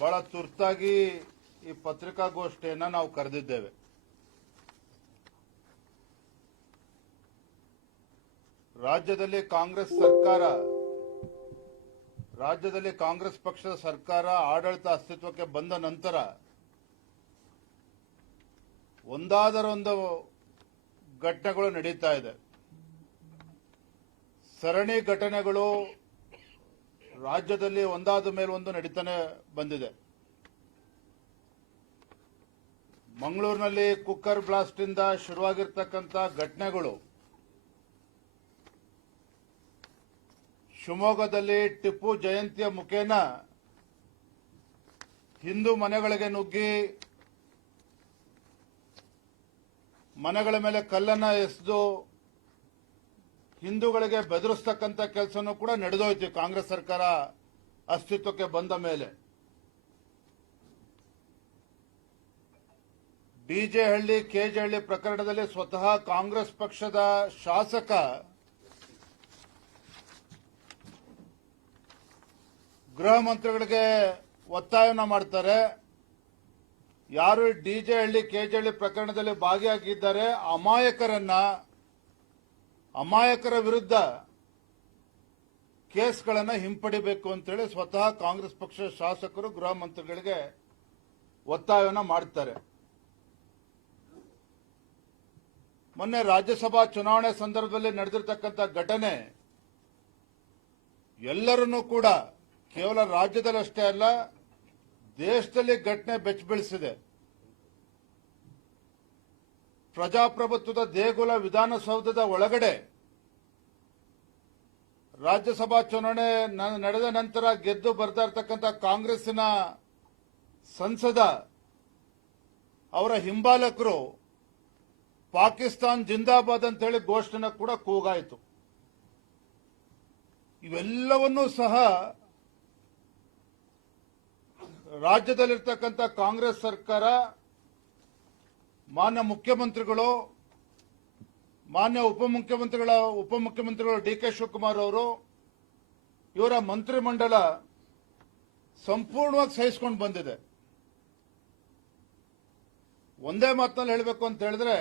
ಬಹಳ ತುರ್ತಾಗಿ ಈ ಪತ್ರಿಕಾಗೋಷ್ಠಿಯನ್ನ ನಾವು ಕರೆದಿದ್ದೇವೆ. ರಾಜ್ಯದಲ್ಲಿ ಕಾಂಗ್ರೆಸ್ ಪಕ್ಷದ ಸರ್ಕಾರ ಆಡಳಿತ ಅಸ್ತಿತ್ವಕ್ಕೆ ಬಂದ ನಂತರ ಒಂದಾದರೊಂದು ಘಟನೆಗಳು ನಡೀತಾ ಇದೆ. ಸರಣಿ ಘಟನೆಗಳು ರಾಜ್ಯದಲ್ಲಿ ಒಂದಾದ ಮೇಲೆ ಒಂದು ನಡೀತಾನೆ ಬಂದಿದೆ. ಮಂಗಳೂರಿನಲ್ಲಿ ಕುಕ್ಕರ್ ಬ್ಲಾಸ್ಟ್ ಇಂದ ಶುರುವಾಗಿರ್ತಕ್ಕಂಥ ಘಟನೆಗಳು, ಶಿವಮೊಗ್ಗದಲ್ಲಿ ಟಿಪ್ಪು ಜಯಂತಿಯ ಮುಖೇನ ಹಿಂದೂ ಮನೆಗಳಿಗೆ ನುಗ್ಗಿ ಮನೆಗಳ ಮೇಲೆ ಕಲ್ಲನ್ನ ಎಸೆದು ಹಿಂದೂಗಳಿಗೆ ಬೆದರಿಸ್ತಕ್ಕಂಥ ಕೆಲಸನೂ ಕೂಡ ನಡೆದೋಯ್ತು ಕಾಂಗ್ರೆಸ್ ಸರ್ಕಾರ ಅಸ್ತಿತ್ವಕ್ಕೆ ಬಂದ ಮೇಲೆ. ಡಿಜೆ ಹಳ್ಳಿ ಕೆಜೆ ಹಳ್ಳಿ ಪ್ರಕರಣದಲ್ಲಿ ಸ್ವತಃ ಕಾಂಗ್ರೆಸ್ ಪಕ್ಷದ ಶಾಸಕ ಗೃಹ ಮಂತ್ರಿಗಳಿಗೆ ಒತ್ತಾಯನ ಮಾಡ್ತಾರೆ. ಯಾರು ಡಿಜೆ ಹಳ್ಳಿ ಕೆಜೆ ಹಳ್ಳಿ ಪ್ರಕರಣದಲ್ಲಿ ಭಾಗಿಯಾಗಿದ್ದಾರೆ ಅಮಾಯಕರ ವಿರುದ್ಧ ಕೇಸ್ಗಳನ್ನು ಹಿಂಪಡಿಬೇಕು ಅಂತೇಳಿ ಸ್ವತಃ ಕಾಂಗ್ರೆಸ್ ಪಕ್ಷದ ಶಾಸಕರು ಗೃಹ ಮಂತ್ರಿಗಳಿಗೆ ಒತ್ತಾಯನ ಮಾಡ್ತಾರೆ. ಮೊನ್ನೆ ರಾಜ್ಯಸಭಾ ಚುನಾವಣೆ ಸಂದರ್ಭದಲ್ಲಿ ನಡೆದಿರತಕ್ಕಂಥ ಘಟನೆ ಎಲ್ಲರನ್ನೂ ಕೂಡ ಕೇವಲ ರಾಜ್ಯದಲ್ಲಷ್ಟೇ ಅಲ್ಲ, ದೇಶದಲ್ಲಿ ಘಟನೆ ಬೆಚ್ಚಬೀಳಿಸಿದೆ. ಪ್ರಜಾಪ್ರಭುತ್ವದ ದೇಗುಲ ವಿಧಾನಸೌಧದ ಒಳಗಡೆ ರಾಜ್ಯಸಭಾ ಚುನಾವಣೆ ನಡೆದ ನಂತರ ಗೆದ್ದು ಬರ್ತಾ ಇರತಕ್ಕಂಥ ಕಾಂಗ್ರೆಸ್ಸಿನ ಸಂಸದ ಅವರ ಹಿಂಬಾಲಕರು ಪಾಕಿಸ್ತಾನ್ ಜಿಂದಾಬಾದ್ ಅಂತ ಹೇಳಿ ಘೋಷಣೆ ಕೂಡ ಕೂಗಾಯಿತು. ಇವೆಲ್ಲವನ್ನೂ ಸಹ ರಾಜ್ಯದಲ್ಲಿರ್ತಕ್ಕಂಥ ಕಾಂಗ್ರೆಸ್ ಸರ್ಕಾರ, ಮಾನ್ಯ ಮುಖ್ಯಮಂತ್ರಿಗಳು, ಮಾನ್ಯ ಉಪಮುಖ್ಯಮಂತ್ರಿಗಳು ಡಿ ಕೆ ಶಿವಕುಮಾರ್ ಅವರು, ಇವರ ಮಂತ್ರಿಮಂಡಲ ಸಂಪೂರ್ಣವಾಗಿ ಸಹಿಸಿಕೊಂಡು ಬಂದಿದೆ. ಒಂದೇ ಮಾತಿನಲ್ಲಿ ಹೇಳಬೇಕು ಅಂತ ಹೇಳಿದ್ರೆ,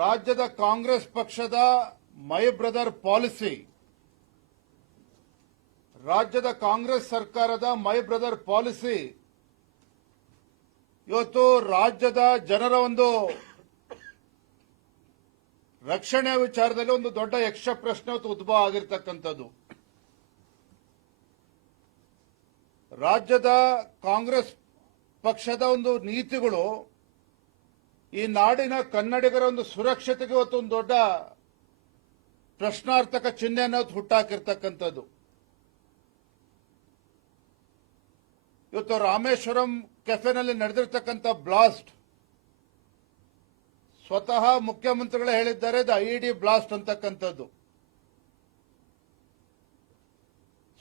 ರಾಜ್ಯದ ಕಾಂಗ್ರೆಸ್ ಪಕ್ಷದ ಮೈ ಬ್ರದರ್ ಪಾಲಿಸಿ, ರಾಜ್ಯದ ಕಾಂಗ್ರೆಸ್ ಸರ್ಕಾರದ ಮೈ ಬ್ರದರ್ ಪಾಲಿಸಿ ಇವತ್ತು ರಾಜ್ಯದ ಜನರ ಒಂದು ರಕ್ಷಣೆ ವಿಚಾರದಲ್ಲಿ ಒಂದು ದೊಡ್ಡ ಯಕ್ಷ ಪ್ರಶ್ನೆ ಇವತ್ತು ಉದ್ಭವ ಆಗಿರ್ತಕ್ಕಂಥದ್ದು. ರಾಜ್ಯದ ಕಾಂಗ್ರೆಸ್ ಪಕ್ಷದ ಒಂದು ನೀತಿಗಳು ಈ ನಾಡಿನ ಕನ್ನಡಿಗರ ಒಂದು ಸುರಕ್ಷತೆಗೆ ಇವತ್ತು ಒಂದು ದೊಡ್ಡ ಪ್ರಶ್ನಾರ್ಥಕ ಚಿಹ್ನೆಯನ್ನು ಹುಟ್ಟಾಕಿರ್ತಕ್ಕಂಥದ್ದು. ಇವತ್ತು ರಾಮೇಶ್ವರಂ ಕೆಫೆನಲ್ಲಿ ನಡೆದಿರ್ತಕ್ಕಂಥ ಬ್ಲಾಸ್ಟ್ ಸ್ವತಃ ಮುಖ್ಯಮಂತ್ರಿಗಳೇ ಹೇಳಿದ್ದಾರೆ, ಇದು ಐಇಡಿ ಬ್ಲಾಸ್ಟ್ ಅಂತಕ್ಕಂಥದ್ದು.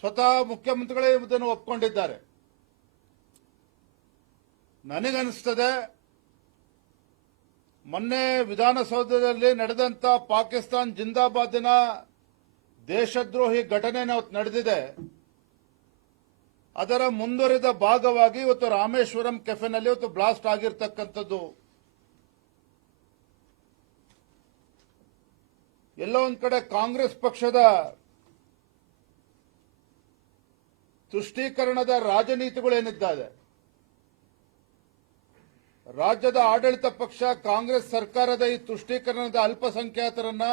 ಸ್ವತಃ ಮುಖ್ಯಮಂತ್ರಿಗಳೇ ಇದನ್ನು ಒಪ್ಕೊಂಡಿದ್ದಾರೆ. ನನಗನ್ನಿಸ್ತದೆ, ಮೊನ್ನೆ ವಿಧಾನಸೌಧದಲ್ಲಿ ನಡೆದಂತ ಪಾಕಿಸ್ತಾನ್ ಜಿಂದಾಬಾದಿನ ದೇಶದ್ರೋಹಿ ಘಟನೆ ನಡೆದಿದೆ, ಅದರ ಮುಂದುವರಿದ ಭಾಗವಾಗಿ ಇವತ್ತು ರಾಮೇಶ್ವರಂ ಕೆಫೆನಲ್ಲಿ ಇವತ್ತು ಬ್ಲಾಸ್ಟ್ ಆಗಿರ್ತಕ್ಕಂಥದ್ದು. ಎಲ್ಲೋ ಒಂದ್ ಕಡೆ ಕಾಂಗ್ರೆಸ್ ಪಕ್ಷದ ತುಷ್ಟೀಕರಣದ ರಾಜನೀತಿಗಳೇನಿದ್ದಾವೆ, ರಾಜ್ಯದ ಆಡಳಿತ ಪಕ್ಷ ಕಾಂಗ್ರೆಸ್ ಸರ್ಕಾರದ ಈ ತುಷ್ಟೀಕರಣದ ಅಲ್ಪಸಂಖ್ಯಾತರನ್ನ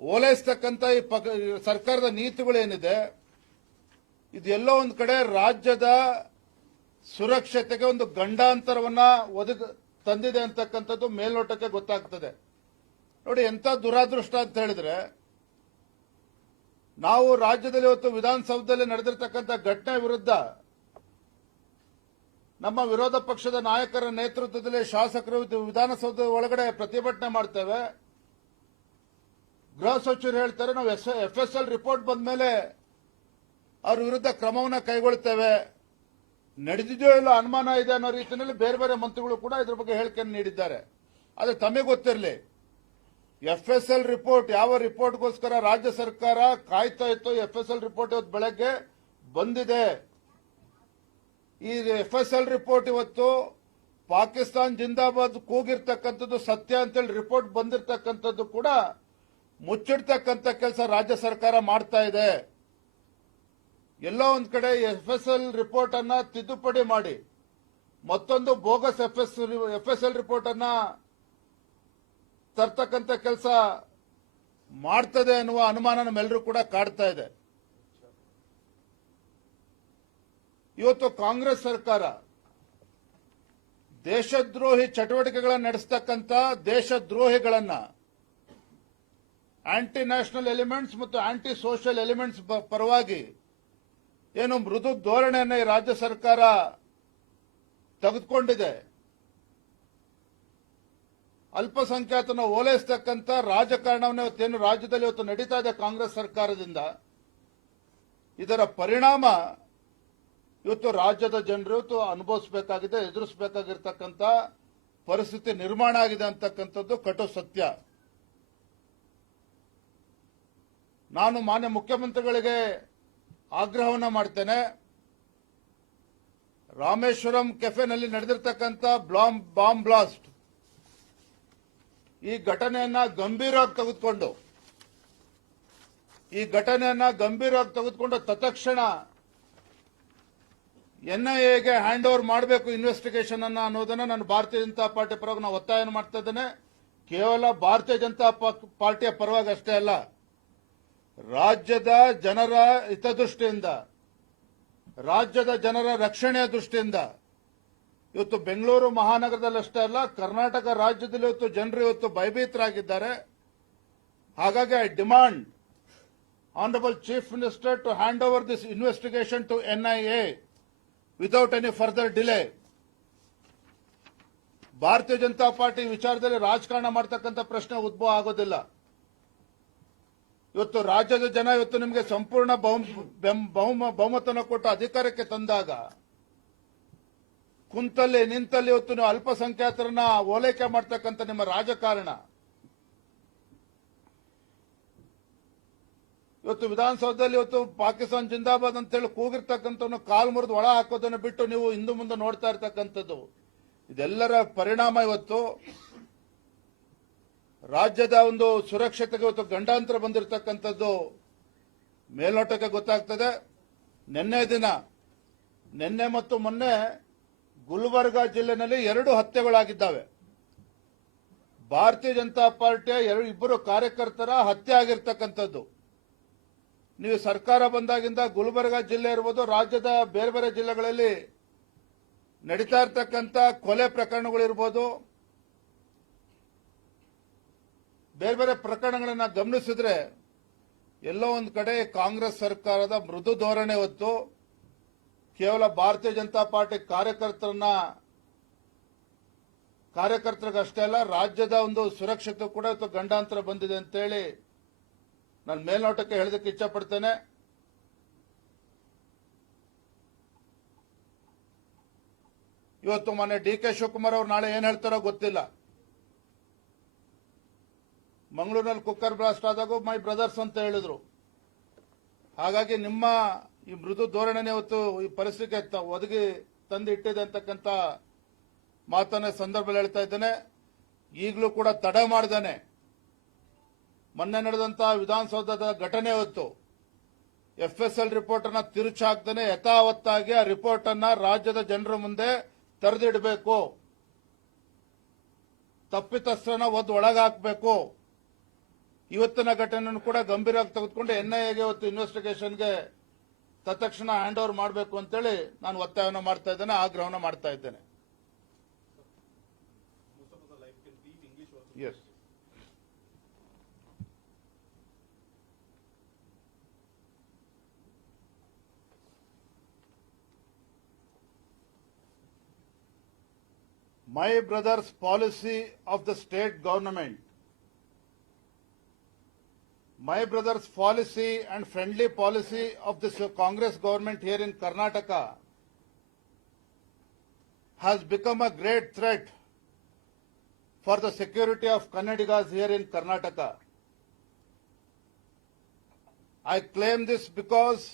ಓಲೈಸ್ತಕ್ಕಂಥ ಈ ಸರ್ಕಾರದ ನೀತಿಗಳೇನಿದೆ, ಇದೆಲ್ಲೋ ಒಂದು ಕಡೆ ರಾಜ್ಯದ ಸುರಕ್ಷತೆಗೆ ಒಂದು ಗಂಡಾಂತರವನ್ನ ತಂದಿದೆ ಅಂತಕ್ಕಂಥದ್ದು ಮೇಲ್ನೋಟಕ್ಕೆ ಗೊತ್ತಾಗ್ತದೆ. ನೋಡಿ, ಎಂತ ದುರಾದೃಷ್ಟ ಅಂತ ಹೇಳಿದ್ರೆ, ನಾವು ರಾಜ್ಯದಲ್ಲಿ ಇವತ್ತು ವಿಧಾನಸೌಧದಲ್ಲಿ ನಡೆದಿರ್ತಕ್ಕಂಥ ಘಟನೆ ವಿರುದ್ಧ ನಮ್ಮ ವಿರೋಧ ಪಕ್ಷದ ನಾಯಕರ ನೇತೃತ್ವದಲ್ಲಿ ಶಾಸಕರು ವಿಧಾನಸೌಧ ಒಳಗಡೆ ಪ್ರತಿಭಟನೆ ಮಾಡ್ತೇವೆ. ಗೃಹ ಸಚಿವರು ಹೇಳ್ತಾರೆ, ನಾವು ಎಫ್ಎಸ್ಎಲ್ ರಿಪೋರ್ಟ್ ಬಂದ ಮೇಲೆ ಅವ್ರ ವಿರುದ್ಧ ಕ್ರಮವನ್ನು ಕೈಗೊಳ್ತೇವೆ. ನಡೆದಿದೆಯೋ ಇಲ್ಲ ಅನುಮಾನ ಇದೆ ಅನ್ನೋ ರೀತಿಯಲ್ಲಿ ಬೇರೆ ಬೇರೆ ಮಂತ್ರಿಗಳು ಕೂಡ ಇದ್ರ ಬಗ್ಗೆ ಹೇಳಿಕೆಯನ್ನು ನೀಡಿದ್ದಾರೆ. ಆದರೆ ತಮಗೆ ಗೊತ್ತಿರಲಿ, ಎಫ್ಎಸ್ಎಲ್ ರಿಪೋರ್ಟ್ ಯಾವ ರಿಪೋರ್ಟ್ಗೋಸ್ಕರ ರಾಜ್ಯ ಸರ್ಕಾರ ಕಾಯ್ತಾ ಇತ್ತು, ಎಫ್ಎಸ್ಎಲ್ ರಿಪೋರ್ಟ್ ಇವತ್ತು ಬೆಳಗ್ಗೆ ಬಂದಿದೆ. ಈ FSL ರಿಪೋರ್ಟ್ ಇವತ್ತು ಪಾಕಿಸ್ತಾನ್ ಜಿಂದಾಬಾದ್ ಕೂಗಿರ್ತಕ್ಕಂಥದ್ದು ಸತ್ಯ ಅಂತೇಳಿ ರಿಪೋರ್ಟ್ ಬಂದಿರತಕ್ಕಂಥದ್ದು ಕೂಡ ಮುಚ್ಚಿಡ್ತಕ್ಕಂಥ ಕೆಲಸ ರಾಜ್ಯ ಸರ್ಕಾರ ಮಾಡ್ತಾ ಇದೆ. ಎಲ್ಲೋ ಒಂದ್ ಕಡೆ FSL ರಿಪೋರ್ಟ್ ಅನ್ನ ತಿದ್ದುಪಡಿ ಮಾಡಿ ಮತ್ತೊಂದು ಬೋಗಸ್ FSL ರಿಪೋರ್ಟ್ ಅನ್ನ ತರ್ತಕ್ಕಂಥ ಕೆಲಸ ಮಾಡ್ತದೆ ಅನ್ನುವ ಅನುಮಾನ ನಮ್ಮೆಲ್ಲರೂ ಕೂಡ ಕಾಡ್ತಾ ಇದೆ. ಇವತ್ತು ಕಾಂಗ್ರೆಸ್ ಸರ್ಕಾರ ದೇಶದ್ರೋಹಿ ಚಟುವಟಿಕೆಗಳನ್ನು ನಡೆಸತಕ್ಕಂಥ ದೇಶದ್ರೋಹಿಗಳನ್ನ ಆಂಟಿ ನ್ಯಾಷನಲ್ ಎಲಿಮೆಂಟ್ಸ್ ಮತ್ತು ಆಂಟಿ ಸೋಷಿಯಲ್ ಎಲಿಮೆಂಟ್ಸ್ ಪರವಾಗಿ ಏನು ಮೃದು ಧೋರಣೆಯನ್ನು ಈ ರಾಜ್ಯ ಸರ್ಕಾರ ತೆಗೆದುಕೊಂಡಿದೆ. ಅಲ್ಪಸಂಖ್ಯಾತನ ಓಲೈಸತಕ್ಕಂಥ ರಾಜಕಾರಣವನ್ನು ಇವತ್ತೇನು ರಾಜ್ಯದಲ್ಲಿ ಇವತ್ತು ನಡೀತಾ ಇದೆ ಕಾಂಗ್ರೆಸ್ ಸರ್ಕಾರದಿಂದ, ಇದರ ಪರಿಣಾಮ ಇವತ್ತು ರಾಜ್ಯದ ಜನರು ಇವತ್ತು ಅನುಭವಿಸಬೇಕಾಗಿದೆ, ಎದುರಿಸಬೇಕಾಗಿರ್ತಕ್ಕಂಥ ಪರಿಸ್ಥಿತಿ ನಿರ್ಮಾಣ ಆಗಿದೆ ಅಂತಕ್ಕಂಥದ್ದು ಕಟು ಸತ್ಯ. ನಾನು ಮಾನ್ಯ ಮುಖ್ಯಮಂತ್ರಿಗಳಿಗೆ ಆಗ್ರಹವನ್ನ ಮಾಡ್ತೇನೆ. ರಾಮೇಶ್ವರಂ ಕೆಫೆನಲ್ಲಿ ನಡೆದಿರ್ತಕ್ಕಂಥ ಬಾಂಬ್ ಬ್ಲಾಸ್ಟ್ ಈ ಘಟನೆಯನ್ನ ಗಂಭೀರವಾಗಿ ತೆಗೆದುಕೊಂಡು ತತ್ಕ್ಷಣ NIAಗೆ ಹ್ಯಾಂಡ್ ಓವರ್ ಮಾಡಬೇಕು ಇನ್ವೆಸ್ಟಿಗೇಷನ್ ಅನ್ನ ಅನ್ನೋದನ್ನ ನಾನು ಭಾರತೀಯ ಜನತಾ ಪಾರ್ಟಿ ಪರವಾಗಿ ನಾವು ಒತ್ತಾಯ ಮಾಡ್ತಾ ಇದ್ದೇನೆ. ಕೇವಲ ಭಾರತೀಯ ಜನತಾ ಪಾರ್ಟಿಯ ಪರವಾಗಿ ಅಷ್ಟೇ ಅಲ್ಲ, ರಾಜ್ಯದ ಜನರ ಹಿತದೃಷ್ಟಿಯಿಂದ, ರಾಜ್ಯದ ಜನರ ರಕ್ಷಣೆಯ ದೃಷ್ಟಿಯಿಂದ ಇವತ್ತು ಬೆಂಗಳೂರು ಮಹಾನಗರದಲ್ಲಷ್ಟೇ ಅಲ್ಲ, ಕರ್ನಾಟಕ ರಾಜ್ಯದಲ್ಲಿ ಇವತ್ತು ಜನರು ಇವತ್ತು ಭಯಭೀತರಾಗಿದ್ದಾರೆ. ಹಾಗಾಗಿ I demand honourable chief minister to hand over this investigation to NIA without any further delay. Bharatiya Janata party ವಿಚಾರದಲ್ಲಿ ರಾಜಕಾರಣ ಮಾಡತಕ್ಕಂಥ ಪ್ರಶ್ನೆ ಉದ್ಭವ ಆಗೋದಿಲ್ಲ. ಇವತ್ತು ರಾಜ್ಯದ ಜನ ಇವತ್ತು ನಿಮಗೆ ಸಂಪೂರ್ಣ ಬಹುಮತನ ಕೊಟ್ಟು ಅಧಿಕಾರಕ್ಕೆ ತಂದಾಗ ಕುಂತಲ್ಲಿ ನಿಂತಲ್ಲಿ ಇವತ್ತು ನೀವು ಅಲ್ಪಸಂಖ್ಯಾತರನ್ನ ಓಲೈಕೆ ಮಾಡ್ತಕ್ಕಂಥ ನಿಮ್ಮ ರಾಜಕಾರಣ ಇವತ್ತು ವಿಧಾನಸೌಧದಲ್ಲಿ ಇವತ್ತು ಪಾಕಿಸ್ತಾನ್ ಜಿಂದಾಬಾದ್ ಅಂತೇಳಿ ಕೂಗಿರ್ತಕ್ಕಂಥ ಕಾಲ್ ಮುರಿದು ಒಳ ಹಾಕೋದನ್ನು ಬಿಟ್ಟು ನೀವು ಹಿಂದೆ ಮುಂದೆ ನೋಡ್ತಾ ಇರ್ತಕ್ಕಂಥದ್ದು, ಇದೆಲ್ಲರ ಪರಿಣಾಮ ಇವತ್ತು ರಾಜ್ಯದ ಒಂದು ಸುರಕ್ಷತೆಗೆ ಇವತ್ತು ಗಂಡಾಂತರ ಬಂದಿರತಕ್ಕಂಥದ್ದು ಮೇಲ್ನೋಟಕ್ಕೆ ಗೊತ್ತಾಗ್ತದೆ. ನಿನ್ನೆ ಮತ್ತು ಮೊನ್ನೆ ಗುಲ್ಬರ್ಗಾ ಜಿಲ್ಲೆನಲ್ಲಿ 2 ಹತ್ಯೆಗಳಾಗಿದ್ದಾವೆ. ಭಾರತೀಯ ಜನತಾ ಪಾರ್ಟಿಯ ಇಬ್ಬರು ಕಾರ್ಯಕರ್ತರ ಹತ್ಯೆ ಆಗಿರ್ತಕ್ಕಂಥದ್ದು. ನೀವು ಸರ್ಕಾರ ಬಂದಾಗಿಂದ ಗುಲ್ಬರ್ಗಾ ಜಿಲ್ಲೆ ಇರ್ಬೋದು, ರಾಜ್ಯದ ಬೇರೆ ಬೇರೆ ಜಿಲ್ಲೆಗಳಲ್ಲಿ ನಡೀತಾ ಇರ್ತಕ್ಕಂಥ ಕೊಲೆ ಪ್ರಕರಣಗಳಿರ್ಬೋದು, ಬೇರೆ ಬೇರೆ ಪ್ರಕರಣಗಳನ್ನ ಗಮನಿಸಿದ್ರೆ ಎಲ್ಲೋ ಒಂದು ಕಡೆ ಕಾಂಗ್ರೆಸ್ ಸರ್ಕಾರದ ಮೃದು ಧೋರಣೆ ಹೊತ್ತು ಕೇವಲ ಭಾರತೀಯ ಜನತಾ ಪಾರ್ಟಿ ಕಾರ್ಯಕರ್ತರಿಗಷ್ಟೇ ಅಲ್ಲ, ರಾಜ್ಯದ ಒಂದು ಸುರಕ್ಷತೆ ಕೂಡ ಇವತ್ತು ಗಂಡಾಂತರ ಬಂದಿದೆ ಅಂತೇಳಿ ನಾನು ಮೇಲ್ನೋಟಕ್ಕೆ ಹೇಳೋದಕ್ಕೆ ಇಚ್ಛಪಡ್ತೇನೆ. ಇವತ್ತು ಮೊನ್ನೆ DK ಶಿವಕುಮಾರ್ ಅವರು ನಾಳೆ ಏನ್ ಹೇಳ್ತಾರೋ ಗೊತ್ತಿಲ್ಲ. ಮಂಗಳೂರಿನಲ್ಲಿ ಕುಕ್ಕರ್ ಬ್ಲಾಸ್ಟ್ ಆದಾಗ ಮೈ ಬ್ರದರ್ಸ್ ಅಂತ ಹೇಳಿದ್ರು. ಹಾಗಾಗಿ ನಿಮ್ಮ ಈ ಮೃದು ಧೋರಣೆನೇ ಇವತ್ತು ಈ ಪರಿಸ್ಥಿತಿಗೆ ಒದಗಿ ತಂದು ಇಟ್ಟಿದೆ ಅಂತಕ್ಕಂಥ ಮಾತನ್ನ ಸಂದರ್ಭದಲ್ಲಿ ಹೇಳ್ತಾ ಇದ್ದೇನೆ. ಈಗಲೂ ಕೂಡ ತಡೆ ಮಾಡಿದ್ದಾನೆ. ಮೊನ್ನೆ ನಡೆದಂತಹ ವಿಧಾನಸೌಧದ ಘಟನೆ ಹೊತ್ತು FSL ರಿಪೋರ್ಟ್ ಅನ್ನ ತಿರುಚಾಕ್ತಾನೆ ಯಥಾವತ್ತಾಗಿ ಆ ರಿಪೋರ್ಟ್ ಅನ್ನ ರಾಜ್ಯದ ಜನರ ಮುಂದೆ ತೆರೆದಿಡಬೇಕು, ತಪ್ಪಿತಸ್ಥರನ್ನ ಒಳಗಾಕಬೇಕು. ಇವತ್ತಿನ ಘಟನೆಯನ್ನು ಕೂಡ ಗಂಭೀರವಾಗಿ ತೆಗೆದುಕೊಂಡು NIAಗೆ ಇವತ್ತು ಇನ್ವೆಸ್ಟಿಗೇಷನ್ಗೆ ತತ್ಕ್ಷಣ ಹ್ಯಾಂಡ್ ಓವರ್ ಮಾಡಬೇಕು ಅಂತೇಳಿ ನಾನು ಒತ್ತಾಯವನ್ನು ಮಾಡ್ತಾ ಇದ್ದೇನೆ, ಆಗ್ರಹವನ್ನು ಮಾಡ್ತಾ ಇದ್ದೇನೆ. Yes, my brother's policy of the state government, my brother's policy and friendly policy of this Congress government here in Karnataka has become a great threat for the security of Kannadigas here in Karnataka. I claim this because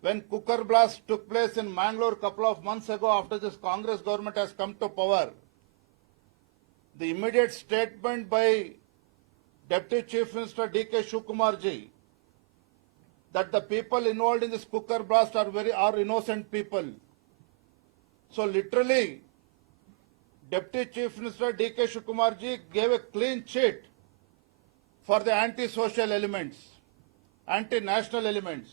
when cooker blast took place in Mangalore a couple of months ago after this Congress government has come to power, the immediate statement by Deputy Chief Minister D.K. Shivakumar ji that the people involved in this cooker blast are innocent people. So literally, Deputy Chief Minister D.K. Shivakumar ji gave a clean sheet for the anti-social elements, anti-national elements.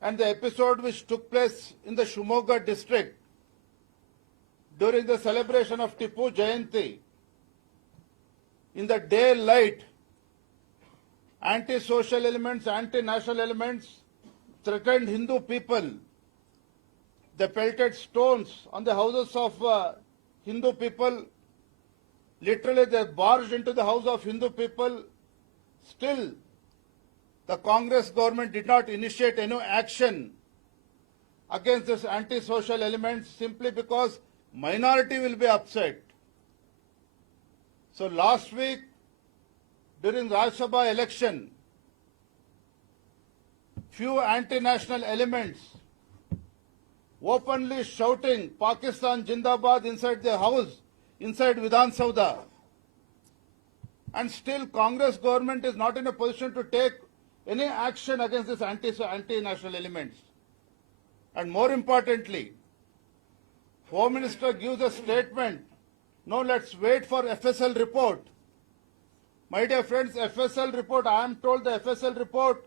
And the episode which took place in the Shimoga district during the celebration of Tipu Jayanti, in the daylight, anti-social elements, anti-national elements threatened Hindu people. They pelted stones on the houses of Hindu people. Literally, they barged into the house of Hindu people. Still, the Congress government did not initiate any action against this anti-social elements simply because minority will be upset. So last week, during Rajya Sabha election, few anti-national elements openly shouting Pakistan Jindabad inside their house, inside Vidhan Sabha. And still Congress government is not in a position to take any action against these anti-national elements. And more importantly, Home Minister gives a statement, no, let's wait for FSL report. My dear friends, FSL report, I am told the FSL report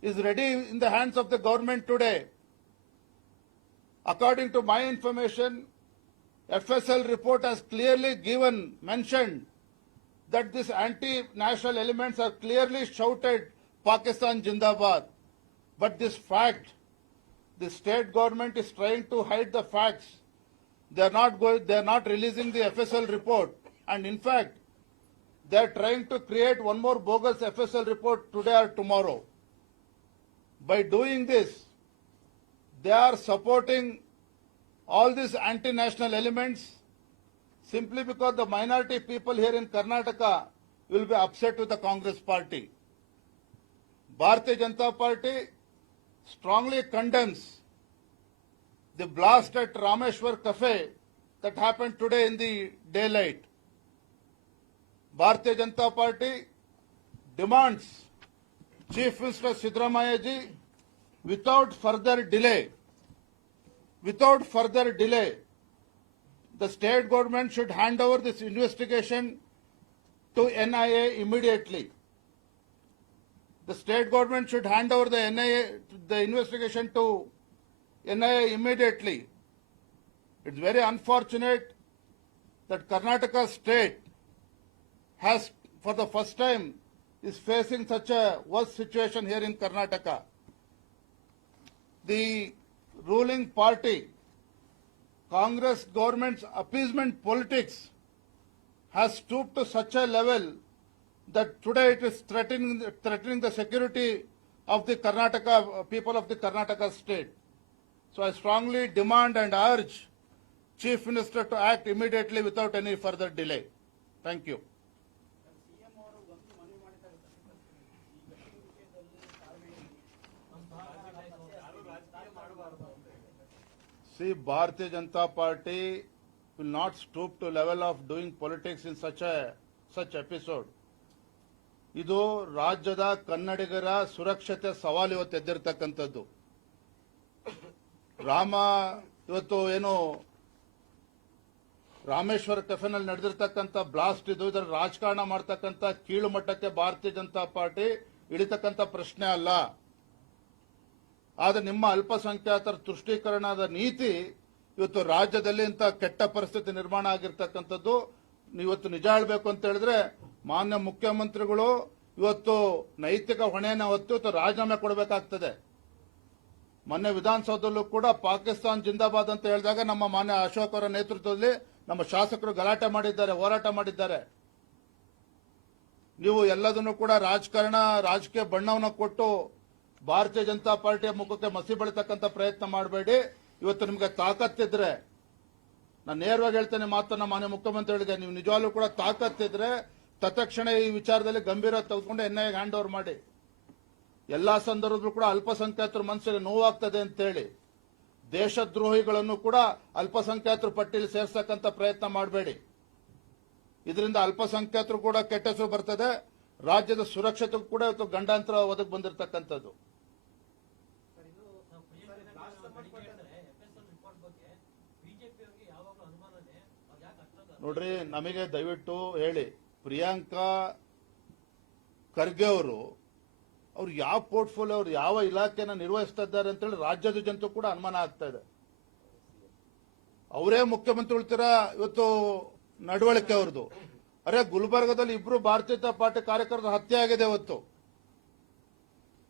is ready in the hands of the government today. According to my information, FSL report has clearly mentioned that these anti-national elements have clearly shouted Pakistan Jindabad. But this fact, the state government is trying to hide the facts. They are not releasing the FSL report, and in fact, they are trying to create one more bogus FSL report today or tomorrow. By doing this, they are supporting all these anti-national elements simply because the minority people here in Karnataka will be upset with the Congress party. Bharatiya Janata Party strongly condemns the blast at Rameshwar Cafe that happened today in the daylight. Bharatiya Janata Party demands Chief Minister Siddaramaiah ji without further delay, the state government should hand over this investigation to NIA immediately. The state government should hand over the investigation to NIA immediately. It's very unfortunate that Karnataka state has, for the first time, is facing such a worse situation here in Karnataka. The ruling party, Congress government's appeasement politics has stooped to such a level that today it is threatening the security of the Karnataka people of the Karnataka state. So I strongly demand and urge Chief Minister to act immediately without any further delay. Thank you. See, Bharatiya Janata Party will not stoop to level of doing politics in such episode. ಇದು ರಾಜ್ಯದ ಕನ್ನಡಿಗರ ಸುರಕ್ಷತೆ ಸವಾಲು ಇವತ್ತು ಎದ್ದಿರತಕ್ಕಂಥದ್ದು. ಇವತ್ತು ಏನು ರಾಮೇಶ್ವರ ಕೆಫೆನಲ್ಲಿ ನಡೆದಿರ್ತಕ್ಕಂಥ blast ಇದರ ರಾಜಕಾರಣ ಮಾಡ್ತಕ್ಕಂಥ ಕೀಳು ಮಟ್ಟಕ್ಕೆ ಭಾರತೀಯ ಜನತಾ ಪಾರ್ಟಿ ಇಳಿತಕ್ಕಂಥ ಪ್ರಶ್ನೆ ಅಲ್ಲ. ಆದರೆ ನಿಮ್ಮ ಅಲ್ಪಸಂಖ್ಯಾತರ ತುಷ್ಟೀಕರಣದ ನೀತಿ ಇವತ್ತು ರಾಜ್ಯದಲ್ಲಿ ಇಂಥ ಕೆಟ್ಟ ಪರಿಸ್ಥಿತಿ ನಿರ್ಮಾಣ ಆಗಿರ್ತಕ್ಕಂಥದ್ದು. ಇವತ್ತು ನಿಜ ಹೇಳಬೇಕು ಅಂತ ಹೇಳಿದ್ರೆ ಮಾನ್ಯ ಮುಖ್ಯಮಂತ್ರಿಗಳು ಇವತ್ತು ನೈತಿಕ ಹೊಣೆಯನ್ನು ಹೊತ್ತು ರಾಜೀನಾಮೆ ಕೊಡಬೇಕಾಗ್ತದೆ. ಮೊನ್ನೆ ವಿಧಾನಸೌಧದಲ್ಲೂ ಕೂಡ ಪಾಕಿಸ್ತಾನ್ ಜಿಂದಾಬಾದ್ ಅಂತ ಹೇಳಿದಾಗ ನಮ್ಮ ಮಾನ್ಯ ಅಶೋಕ್ ಅವರ ನೇತೃತ್ವದಲ್ಲಿ ನಮ್ಮ ಶಾಸಕರು ಗಲಾಟೆ ಮಾಡಿದ್ದಾರೆ, ಹೋರಾಟ ಮಾಡಿದ್ದಾರೆ. ನೀವು ಎಲ್ಲದನ್ನು ಕೂಡ ರಾಜಕೀಯ ಬಣ್ಣವನ್ನು ಕೊಟ್ಟು ಭಾರತೀಯ ಜನತಾ ಪಾರ್ಟಿಯ ಮುಖಕ್ಕೆ ಮಸಿ ಬೆಳತಕ್ಕಂಥ ಪ್ರಯತ್ನ ಮಾಡಬೇಡಿ. ಇವತ್ತು ನಿಮಗೆ ತಾಕತ್ತಿದ್ರೆ, ನಾನು ನೇರವಾಗಿ ಹೇಳ್ತೇನೆ ಮಾತನ್ನ ಮಾನ್ಯ ಮುಖ್ಯಮಂತ್ರಿಗಳಿಗೆ, ನೀವು ನಿಜವಾಗ್ಲೂ ಕೂಡ ತಾಕತ್ತಿದ್ರೆ ತತ್ಕ್ಷಣ ಈ ವಿಚಾರದಲ್ಲಿ ಗಂಭೀರ ತೆಗೆದುಕೊಂಡು ಎನ್ಐಎಗೆ ಹ್ಯಾಂಡ್ ಓವರ್ ಮಾಡಿ. ಎಲ್ಲಾ ಸಂದರ್ಭದಲ್ಲೂ ಕೂಡ ಅಲ್ಪಸಂಖ್ಯಾತರ ಮನಸ್ಸಿಗೆ ನೋವಾಗ್ತದೆ ಅಂತೇಳಿ ದೇಶದ್ರೋಹಿಗಳನ್ನು ಕೂಡ ಅಲ್ಪಸಂಖ್ಯಾತರ ಪಟ್ಟಿಯಲ್ಲಿ ಸೇರ್ಸಕ್ಕಂತ ಪ್ರಯತ್ನ ಮಾಡಬೇಡಿ. ಇದರಿಂದ ಅಲ್ಪಸಂಖ್ಯಾತರು ಕೂಡ ಕೆಟ್ಟ ಹೆಸರು ಬರ್ತದೆ, ರಾಜ್ಯದ ಸುರಕ್ಷತೆಗೂ ಕೂಡ ಇವತ್ತು ಗಂಡಾಂತರ ಒದಗಿ ಬಂದಿರತಕ್ಕಂಥದ್ದು. ನೋಡ್ರಿ, ನಮಗೆ ದಯವಿಟ್ಟು ಹೇಳಿ, ಪ್ರಿಯಾಂಕಾ ಖರ್ಗೆ ಅವರು ಯಾವ ಪೋರ್ಟ್ಫೋಲಿಯೋ, ಅವರು ಯಾವ ಇಲಾಖೆನ ನಿರ್ವಹಿಸ್ತಾ ಇದ್ದಾರೆ ಅಂತೇಳಿ ರಾಜ್ಯದ ಜನತೆ ಕೂಡ ಅನುಮಾನ ಆಗ್ತಾ ಇದೆ. ಅವರೇ ಮುಖ್ಯಮಂತ್ರಿಗಳ ತರ ಇವತ್ತು ನಡವಳಿಕೆ ಅವ್ರದ್ದು. ಅರೆ, ಗುಲ್ಬರ್ಗದಲ್ಲಿ ಇಬ್ರು ಭಾರತೀಯ ಜನತಾ ಪಾರ್ಟಿ ಕಾರ್ಯಕರ್ತರ ಹತ್ಯೆ ಆಗಿದೆ.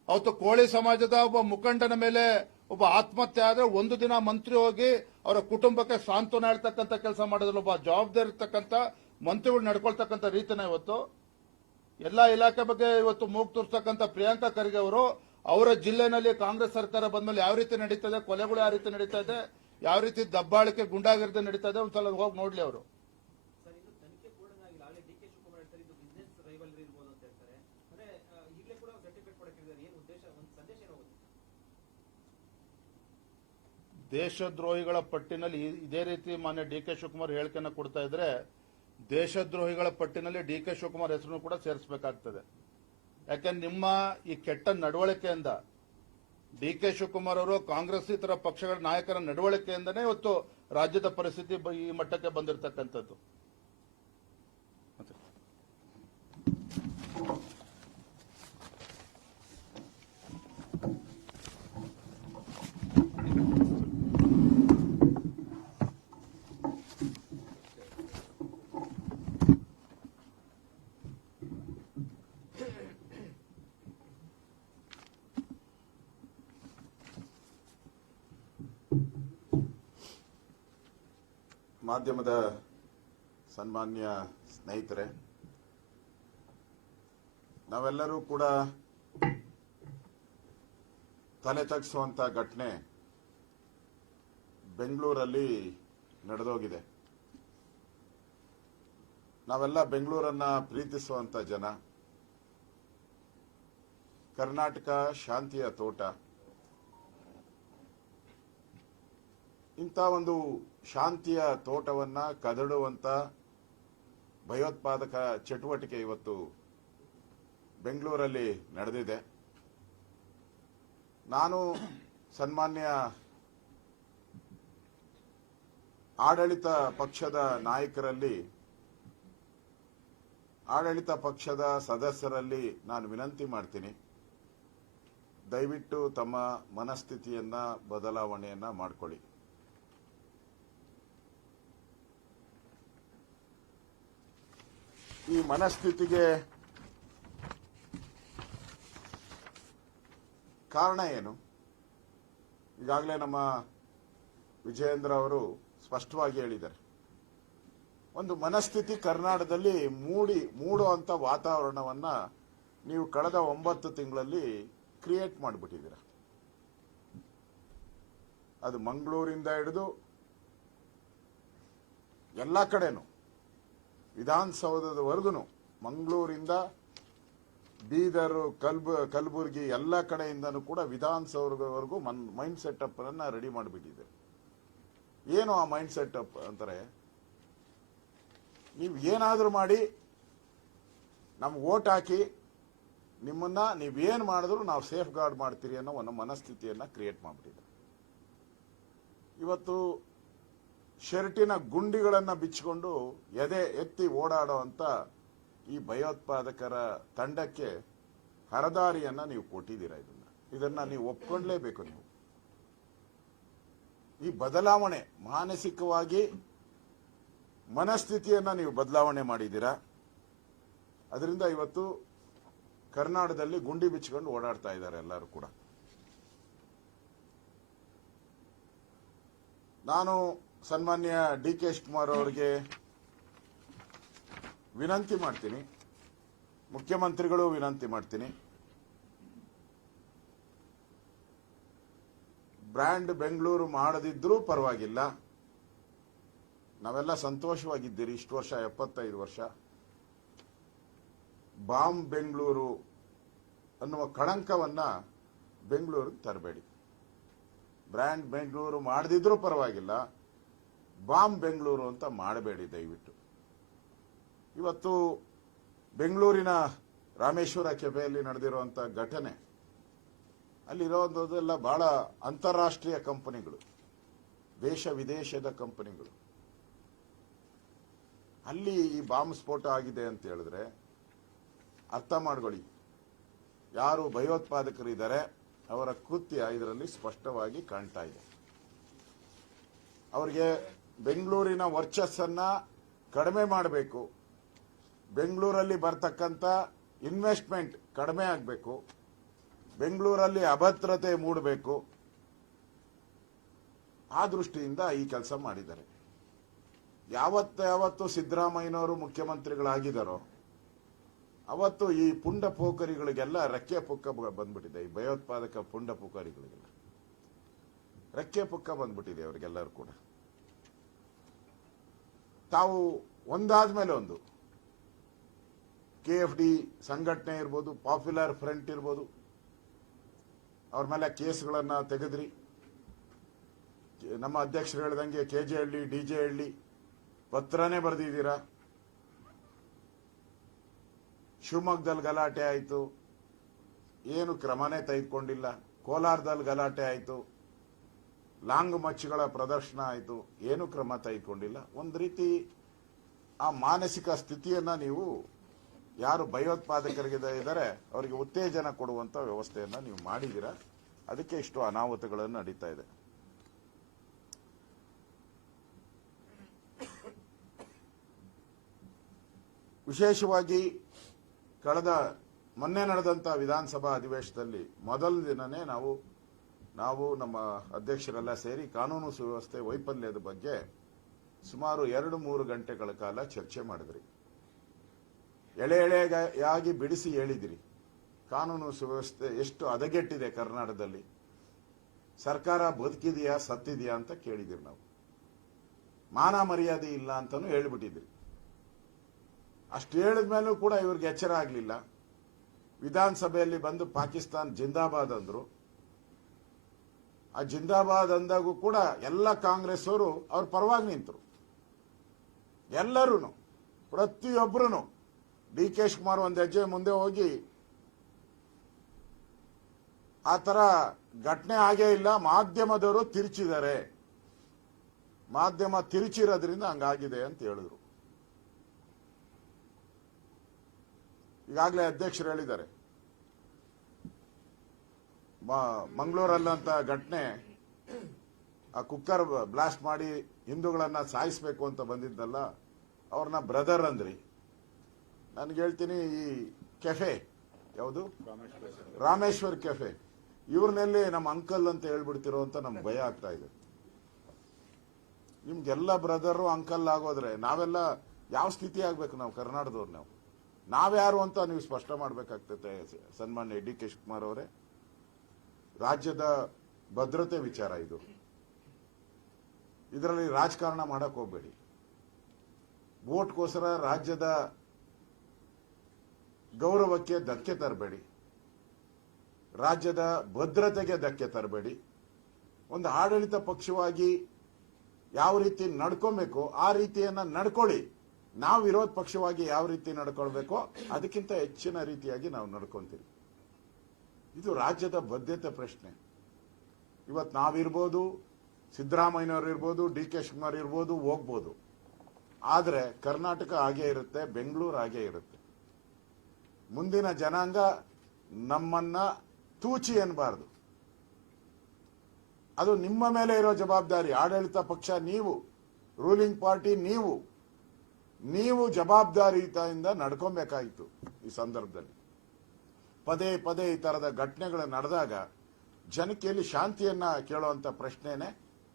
ಅವತ್ತು ಕೋಳಿ ಸಮಾಜದ ಒಬ್ಬ ಮುಖಂಡನ ಮೇಲೆ ಒಬ್ಬ ಆತ್ಮಹತ್ಯೆ ಆದ್ರೆ ಒಂದು ದಿನ ಮಂತ್ರಿ ಹೋಗಿ ಅವರ ಕುಟುಂಬಕ್ಕೆ ಸಾಂತ್ವನ ಹೇಳ್ತಕ್ಕಂಥ ಕೆಲಸ ಮಾಡೋದ್ರಲ್ಲಿ ಒಬ್ಬ ಜವಾಬ್ದಾರಿ ಇರ್ತಕ್ಕಂಥ ಮಂತ್ರಿಗಳು ನಡ್ಕೊಳ್ತಕ್ಕಂಥ ರೀತಿನ ಇವತ್ತು ಎಲ್ಲಾ ಇಲಾಖೆ ಬಗ್ಗೆ ಇವತ್ತು ಮೂಗು ತೋರಿಸ್ತಕ್ಕಂಥ ಪ್ರಿಯಾಂಕಾ ಖರ್ಗೆ ಅವರು ಅವರ ಜಿಲ್ಲೆನಲ್ಲಿ ಕಾಂಗ್ರೆಸ್ ಸರ್ಕಾರ ಬಂದ್ಮೇಲೆ ಯಾವ ರೀತಿ ನಡೀತದೆ, ಕೊಲೆಗಳು ಯಾವ ರೀತಿ ನಡೀತಾ ಇದೆ, ಯಾವ ರೀತಿ ದಬ್ಬಾಳಿಕೆ ಗುಂಡಾಗಿರ್ದೆ ನಡೀತಾ ಇದೆ, ಒಂದ್ಸಲ ಹೋಗಿ ನೋಡ್ಲಿ ಅವರು. ದೇಶದ್ರೋಹಿಗಳ ಪಟ್ಟಿನಲ್ಲಿ ಇದೇ ರೀತಿ ಮಾನ್ಯ ಡಿ ಕೆ ಶಿವಕುಮಾರ್ ಹೇಳಿಕೆಯನ್ನು ಕೊಡ್ತಾ ಇದ್ರೆ ದೇಶದ್ರೋಹಿಗಳ ಪಟ್ಟಿನಲ್ಲಿ ಡಿ ಕೆ ಶಿವಕುಮಾರ್ ಹೆಸರನ್ನು ಕೂಡ ಸೇರಿಸಬೇಕಾಗ್ತದೆ. ಯಾಕೆಂದ್ರೆ ನಿಮ್ಮ ಈ ಕೆಟ್ಟ ನಡವಳಿಕೆಯಿಂದ ಡಿ ಕೆ ಶಿವಕುಮಾರ್ ಅವರು ಕಾಂಗ್ರೆಸ್ ಇತರ ಪಕ್ಷಗಳ ನಾಯಕರ ನಡವಳಿಕೆಯಿಂದನೇ ಇವತ್ತು ರಾಜ್ಯದ ಪರಿಸ್ಥಿತಿ ಈ ಮಟ್ಟಕ್ಕೆ ಬಂದಿರತಕ್ಕಂಥದ್ದು. ಮಾಧ್ಯಮದ ಸನ್ಮಾನ್ಯ ಸ್ನೇಹಿತರೆ, ನಾವೆಲ್ಲರೂ ಕೂಡ ತಲೆ ತಗ್ಗಿಸುವಂತ ಘಟನೆ ಬೆಂಗಳೂರಲ್ಲಿ ನಡೆದೋಗಿದೆ. ನಾವೆಲ್ಲ ಬೆಂಗಳೂರನ್ನ ಪ್ರೀತಿಸುವಂತ ಜನ. ಕರ್ನಾಟಕ ಶಾಂತಿಯ ತೋಟ. ಇಂಥ ಒಂದು ಶಾಂತಿಯ ತೋಟವನ್ನ ಕದಡುವಂತ ಭಯೋತ್ಪಾದಕ ಚಟುವಟಿಕೆ ಇವತ್ತು ಬೆಂಗಳೂರಲ್ಲಿ ನಡೆದಿದೆ. ನಾನು ಸನ್ಮಾನ್ಯ ಆಡಳಿತ ಪಕ್ಷದ ನಾಯಕರಲ್ಲಿ, ಆಡಳಿತ ಪಕ್ಷದ ಸದಸ್ಯರಲ್ಲಿ ನಾನು ವಿನಂತಿ ಮಾಡ್ತೀನಿ, ದಯವಿಟ್ಟು ತಮ್ಮ ಮನಸ್ಥಿತಿಯನ್ನ ಬದಲಾವಣೆಯನ್ನ ಮಾಡಿಕೊಳ್ಳಿ. ಈ ಮನಸ್ಥಿತಿಗೆ ಕಾರಣ ಏನು? ಈಗಾಗಲೇ ನಮ್ಮ ವಿಜಯೇಂದ್ರ ಅವರು ಸ್ಪಷ್ಟವಾಗಿ ಹೇಳಿದ್ದಾರೆ. ಒಂದು ಮನಸ್ಥಿತಿ ಕರ್ನಾಟಕದಲ್ಲಿ ಮೂಡುವಂತ ವಾತಾವರಣವನ್ನ ನೀವು ಕಳೆದ 9 ತಿಂಗಳಲ್ಲಿ ಕ್ರಿಯೇಟ್ ಮಾಡಿಬಿಟ್ಟಿದ್ದೀರ. ಅದು ಮಂಗಳೂರಿಂದ ಹಿಡಿದು ಎಲ್ಲ ಕಡೆನೂ, ವಿಧಾನಸೌಧದವರೆಗೂ, ಮಂಗಳೂರಿಂದ ಬೀದರ್, ಕಲಬುರಗಿ ಎಲ್ಲ ಕಡೆಯಿಂದನೂ ಕೂಡ ವಿಧಾನಸೌಧವರೆಗೂ ಮೈಂಡ್ ಸೆಟಪ್ ಅನ್ನ ರೆಡಿ ಮಾಡಿಬಿಟ್ಟಿದೆ. ಏನು ಆ ಮೈಂಡ್ ಸೆಟಪ್ ಅಂತಾರೆ? ನೀವು ಏನಾದರೂ ಮಾಡಿ ನಮ್ಗೆ ವೋಟ್ ಹಾಕಿ ನಿಮ್ಮನ್ನ ನೀವೇನು ಮಾಡಿದ್ರು ನಾವು ಸೇಫ್ ಗಾರ್ಡ್ ಮಾಡ್ತೀರಿ ಅನ್ನೋ ಒಂದು ಮನಸ್ಥಿತಿಯನ್ನ ಕ್ರಿಯೇಟ್ ಮಾಡಿಬಿಟ್ಟಿದೆ. ಇವತ್ತು ಶರ್ಟಿನ ಗುಂಡಿಗಳನ್ನ ಬಿಚ್ಚಿಕೊಂಡು ಎದೆ ಎತ್ತಿ ಓಡಾಡುವಂತ ಈ ಭಯೋತ್ಪಾದಕರ ತಂಡಕ್ಕೆ ಹರದಾರಿಯನ್ನ ನೀವು ಕೊಟ್ಟಿದ್ದೀರಾ. ಇದನ್ನ ನೀವು ಒಪ್ಕೊಳ್ಳೇಬೇಕು. ನೀವು ಈ ಬದಲಾವಣೆ, ಮಾನಸಿಕವಾಗಿ ಮನಸ್ಥಿತಿಯನ್ನ ನೀವು ಬದಲಾವಣೆ ಮಾಡಿದ್ದೀರಾ. ಅದರಿಂದ ಇವತ್ತು ಕರ್ನಾಟಕದಲ್ಲಿ ಗುಂಡಿ ಬಿಚ್ಚಿಕೊಂಡು ಓಡಾಡ್ತಾ ಇದ್ದಾರೆ ಎಲ್ಲರೂ ಕೂಡ. ನಾನು ಸನ್ಮಾನ್ಯ ಡಿ ಕೆ ಶಿವಕುಮಾರ್ ಅವರಿಗೆ ವಿನಂತಿ ಮಾಡ್ತೀನಿ, ಮುಖ್ಯಮಂತ್ರಿಗಳು ವಿನಂತಿ ಮಾಡ್ತೀನಿ, ಬ್ರ್ಯಾಂಡ್ ಬೆಂಗಳೂರು ಮಾಡದಿದ್ರೂ ಪರವಾಗಿಲ್ಲ, ನಾವೆಲ್ಲ ಸಂತೋಷವಾಗಿದ್ದೀರಿ ಇಷ್ಟು ವರ್ಷ, 75 ವರ್ಷ. ಬಾಂಬ್ ಬೆಂಗಳೂರು ಅನ್ನುವ ಕಳಂಕವನ್ನ ಬೆಂಗಳೂರಿಗೆ ತರಬೇಡಿ. ಬ್ರ್ಯಾಂಡ್ ಬೆಂಗಳೂರು ಮಾಡದಿದ್ರೂ ಪರವಾಗಿಲ್ಲ, ಬಾಂಬ್ ಬೆಂಗಳೂರು ಅಂತ ಮಾಡಬೇಡಿ ದಯವಿಟ್ಟು. ಇವತ್ತು ಬೆಂಗಳೂರಿನ ರಾಮೇಶ್ವರ ಕೆಫೆಯಲ್ಲಿ ನಡೆದಿರುವಂತ ಘಟನೆ, ಅಲ್ಲಿರೋದೆಲ್ಲ ಬಹಳ ಅಂತಾರಾಷ್ಟ್ರೀಯ ಕಂಪನಿಗಳು, ದೇಶ ವಿದೇಶದ ಕಂಪನಿಗಳು. ಅಲ್ಲಿ ಈ ಬಾಂಬ್ ಸ್ಫೋಟ ಆಗಿದೆ ಅಂತ ಹೇಳಿದ್ರೆ ಅರ್ಥ ಮಾಡ್ಕೊಳ್ಳಿ, ಯಾರು ಭಯೋತ್ಪಾದಕರಿದ್ದಾರೆ ಅವರ ಕೃತ್ಯ ಇದರಲ್ಲಿ ಸ್ಪಷ್ಟವಾಗಿ ಕಾಣ್ತಾ ಇದೆ. ಅವರಿಗೆ ಬೆಂಗಳೂರಿನ ವರ್ಚಸ್ಸನ್ನ ಕಡಿಮೆ ಮಾಡಬೇಕು, ಬೆಂಗಳೂರಲ್ಲಿ ಬರ್ತಕ್ಕಂಥ ಇನ್ವೆಸ್ಟ್ಮೆಂಟ್ ಕಡಿಮೆ ಆಗಬೇಕು, ಬೆಂಗಳೂರಲ್ಲಿ ಅಭದ್ರತೆ ಮೂಡಬೇಕು, ಆ ದೃಷ್ಟಿಯಿಂದ ಈ ಕೆಲಸ ಮಾಡಿದ್ದಾರೆ. ಯಾವತ್ತು ಸಿದ್ದರಾಮಯ್ಯನವರು ಮುಖ್ಯಮಂತ್ರಿಗಳಾಗಿದ್ದಾರೋ ಅವತ್ತು ಈ ಪುಂಡ ಪೋಖರಿಗಳಿಗೆಲ್ಲ ರೆಕ್ಕೆ ಪುಕ್ಕ ಬಂದ್ಬಿಟ್ಟಿದೆ. ಈ ಭಯೋತ್ಪಾದಕ ಪುಂಡ ಪೋಖರಿಗಳಿಗೆಲ್ಲ ರೆಕ್ಕೆ ಪುಕ್ಕ ಬಂದ್ಬಿಟ್ಟಿದೆ ಅವರಿಗೆಲ್ಲರೂ ಕೂಡ. ತಾವು ಒಂದಾದ್ಮೇಲೆ ಒಂದು KFD ಸಂಘಟನೆ ಇರ್ಬೋದು, ಪಾಪ್ಯುಲರ್ ಫ್ರಂಟ್ ಇರ್ಬೋದು, ಅವ್ರ ಮೇಲೆ ಕೇಸ್ಗಳನ್ನ ತೆಗೆದ್ರಿ. ನಮ್ಮ ಅಧ್ಯಕ್ಷರು ಹೇಳಿದಂಗೆ KJ ಹಳ್ಳಿ DJ ಹಳ್ಳಿ ಪತ್ರನೇ ಬರೆದಿದ್ದೀರಾ. ಶಿವಮೊಗ್ಗದಲ್ಲಿ ಗಲಾಟೆ ಆಯಿತು, ಏನು ಕ್ರಮನೇ ತೆಗೆದುಕೊಂಡಿಲ್ಲ. ಕೋಲಾರದಲ್ಲಿ ಗಲಾಟೆ ಆಯಿತು, ಲಾಂಗ್ ಮಚ್ಚುಗಳ ಪ್ರದರ್ಶನ ಆಯಿತು, ಏನು ಕ್ರಮ ತೆಗೆದುಕೊಂಡಿಲ್ಲ. ಒಂದು ರೀತಿ ಆ ಮಾನಸಿಕ ಸ್ಥಿತಿಯನ್ನ ನೀವು ಯಾರು ಭಯೋತ್ಪಾದಕರಿಗೆ ಇದ್ದಾರೆ ಅವರಿಗೆ ಉತ್ತೇಜನ ಕೊಡುವಂತ ವ್ಯವಸ್ಥೆಯನ್ನ ನೀವು ಮಾಡಿದ್ದೀರಾ. ಅದಕ್ಕೆ ಇಷ್ಟು ಅನಾಹುತಗಳನ್ನು ನಡೀತಾ ಇದೆ. ವಿಶೇಷವಾಗಿ ಮೊನ್ನೆ ನಡೆದಂತ ವಿಧಾನಸಭಾ ಅಧಿವೇಶನದಲ್ಲಿ ಮೊದಲ ದಿನನೇ ನಾವು ನಮ್ಮ ಅಧ್ಯಕ್ಷರೆಲ್ಲ ಸೇರಿ ಕಾನೂನು ಸುವ್ಯವಸ್ಥೆ ವೈಫಲ್ಯದ ಬಗ್ಗೆ ಸುಮಾರು 2-3 ಗಂಟೆಗಳ ಕಾಲ ಚರ್ಚೆ ಮಾಡಿದ್ರಿ. ಎಳೆಯಾಗಿ ಬಿಡಿಸಿ ಹೇಳಿದಿರಿ ಕಾನೂನು ಸುವ್ಯವಸ್ಥೆ ಎಷ್ಟು ಹದಗೆಟ್ಟಿದೆ ಕರ್ನಾಟಕದಲ್ಲಿ, ಸರ್ಕಾರ ಬದುಕಿದೆಯಾ ಸತ್ತಿದೆಯಾ ಅಂತ ಕೇಳಿದಿರಿ. ನಾವು ಮಾನ ಮರ್ಯಾದೆ ಇಲ್ಲ ಅಂತಾನು ಹೇಳ್ಬಿಟ್ಟಿದ್ರಿ. ಅಷ್ಟು ಹೇಳಿದ್ಮೇಲೂ ಕೂಡ ಇವ್ರಿಗೆ ಎಚ್ಚರ ಆಗಲಿಲ್ಲ. ವಿಧಾನಸಭೆಯಲ್ಲಿ ಬಂದು ಪಾಕಿಸ್ತಾನ್ ಜಿಂದಾಬಾದ್ ಅಂದ್ರು. ಆ ಜಿಂದಾಬಾದ್ ಅಂದಾಗೂ ಕೂಡ ಎಲ್ಲ ಕಾಂಗ್ರೆಸ್ ಅವರು ಅವ್ರ ಪರವಾಗಿ ನಿಂತರು. ಎಲ್ಲರೂ ಪ್ರತಿಯೊಬ್ಬರು DK ಶಿವಕುಮಾರ್ ಒಂದು ಹೆಜ್ಜೆ ಮುಂದೆ ಹೋಗಿ ಆ ತರ ಘಟನೆ ಆಗೇ ಇಲ್ಲ, ಮಾಧ್ಯಮದವರು ತಿರುಚಿದ್ದಾರೆ, ಮಾಧ್ಯಮ ತಿರುಚಿರೋದ್ರಿಂದ ಹಂಗಾಗಿದೆ ಅಂತ ಹೇಳಿದ್ರು. ಈಗಾಗಲೇ ಅಧ್ಯಕ್ಷರು ಹೇಳಿದ್ದಾರೆ, ಮಂಗಳೂರಲ್ಲಂತ ಘಟನೆ, ಆ ಕುಕ್ಕರ್ ಬ್ಲಾಸ್ಟ್ ಮಾಡಿ ಹಿಂದೂಗಳನ್ನ ಸಾಯಿಸಬೇಕು ಅಂತ ಬಂದಿದ್ದಲ್ಲ, ಅವ್ರನ್ನ ಬ್ರದರ್ ಅಂದ್ರಿ. ನನ್ಗೆ ಹೇಳ್ತೀನಿ, ಈ ಕೆಫೆ ಯಾವುದು ರಾಮೇಶ್ವರ್ ಕೆಫೆ, ಇವ್ರನ್ನೆಲ್ಲಿ ನಮ್ಮ ಅಂಕಲ್ ಅಂತ ಹೇಳ್ಬಿಡ್ತಿರೋ ಅಂತ ನಮ್ಗೆ ಭಯ ಆಗ್ತಾ ಇದೆ. ನಿಮ್ಗೆಲ್ಲ ಬ್ರದರು ಅಂಕಲ್ ಆಗೋದ್ರೆ ನಾವೆಲ್ಲ ಯಾವ ಸ್ಥಿತಿ ಆಗ್ಬೇಕು? ನಾವು ಕರ್ನಾಟಕದವ್ರು ನಾವ್ಯಾರು ಅಂತ ನೀವು ಸ್ಪಷ್ಟ ಮಾಡ್ಬೇಕಾಗ್ತದೆ. ಸನ್ಮಾನ್ಯ DK ಶಿವಕುಮಾರ್ ಅವರೇ, ರಾಜ್ಯದ ಭದ್ರತೆ ವಿಚಾರ ಇದು, ಇದರಲ್ಲಿ ರಾಜಕಾರಣ ಮಾಡಕ್ ಹೋಗ್ಬೇಡಿ. ವೋಟ್ಗೋಸ್ಕರ ರಾಜ್ಯದ ಗೌರವಕ್ಕೆ ಧಕ್ಕೆ ತರಬೇಡಿ, ರಾಜ್ಯದ ಭದ್ರತೆಗೆ ಧಕ್ಕೆ ತರಬೇಡಿ. ಒಂದು ಆಡಳಿತ ಪಕ್ಷವಾಗಿ ಯಾವ ರೀತಿ ನಡ್ಕೊಬೇಕು ಆ ರೀತಿಯನ್ನ ನಡ್ಕೊಳ್ಳಿ. ನಾವು ವಿರೋಧ ಪಕ್ಷವಾಗಿ ಯಾವ ರೀತಿ ನಡ್ಕೊಳ್ಬೇಕೋ ಅದಕ್ಕಿಂತ ಹೆಚ್ಚಿನ ರೀತಿಯಾಗಿ ನಾವು ನಡ್ಕೊಂತೀವಿ. ಇದು ರಾಜ್ಯದ ಬದ್ಧತೆ ಪ್ರಶ್ನೆ. ಇವತ್ತು ನಾವಿರ್ಬೋದು, ಸಿದ್ದರಾಮಯ್ಯನವರು ಇರ್ಬೋದು, DK ಶಿವಕುಮಾರ್ ಇರ್ಬೋದು, ಹೋಗ್ಬೋದು. ಆದ್ರೆ ಕರ್ನಾಟಕ ಹಾಗೇ ಇರುತ್ತೆ, ಬೆಂಗಳೂರು ಹಾಗೇ ಇರುತ್ತೆ. ಮುಂದಿನ ಜನಾಂಗ ನಮ್ಮನ್ನ ತೂಚಿ ಎನ್ನಬಾರದು. ಅದು ನಿಮ್ಮ ಮೇಲೆ ಇರೋ ಜವಾಬ್ದಾರಿ. ಆಡಳಿತ ಪಕ್ಷ ನೀವು, ರೂಲಿಂಗ್ ಪಾರ್ಟಿ ನೀವು ಜವಾಬ್ದಾರಿಯಿಂದ ನಡ್ಕೊಬೇಕಾಗಿತ್ತು. ಈ ಸಂದರ್ಭದಲ್ಲಿ ಪದೇ ಪದೇ ಈ ತರದ ಘಟನೆಗಳು ನಡೆದಾಗ ಜನತೆಯಲ್ಲಿ ಶಾಂತಿಯನ್ನ ಕೇಳುವಂತ ಪ್ರಶ್ನೆನೇ